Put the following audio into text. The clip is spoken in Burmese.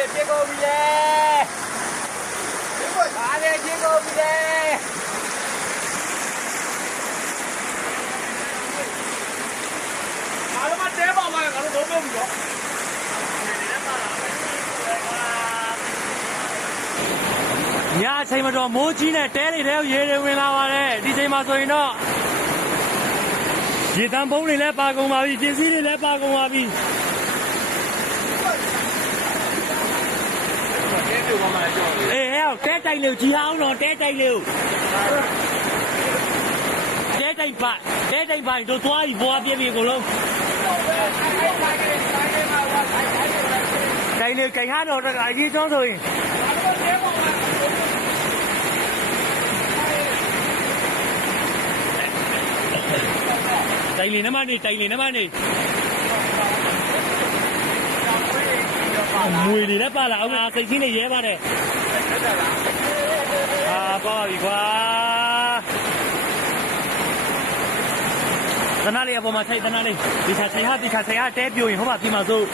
ေပြေကုန်ပြီလေပါလေပြေကုန်ပြီလေမာလမတဲပါမယ်ငါတို့တော့ပြုတ်ပြီတော့ညာအချိန်မတော်မိုးကြီးနဲ့တဲတွေတဲရေတွေဝင်လာပါလေဒီချိန်မှာဆိုရင်တော့ရေတံပုံးတွေလည်းပါကုန်ပါပြီပြင်စည်းတွေလည်းပါကုန်ပါပြီ tay liều chỉ hao nó té tay liều té tay phải té tay phải tôi toa thì bia bia của luôn tay liều cảnh hát rồi lại đi cho rồi tay liền năm anh đi tay liền năm anh đi mùi đi đấy ba là ông à cái gì này dễ ba này သွားပါပြီခွာသနားလေးအပေါ်မှာထိုက်သနားလေးဒီခါဆိုင်ဟာဒီခါဆိုင်ဟာတဲပြိုရင်ဟောပါပြီမှာစို့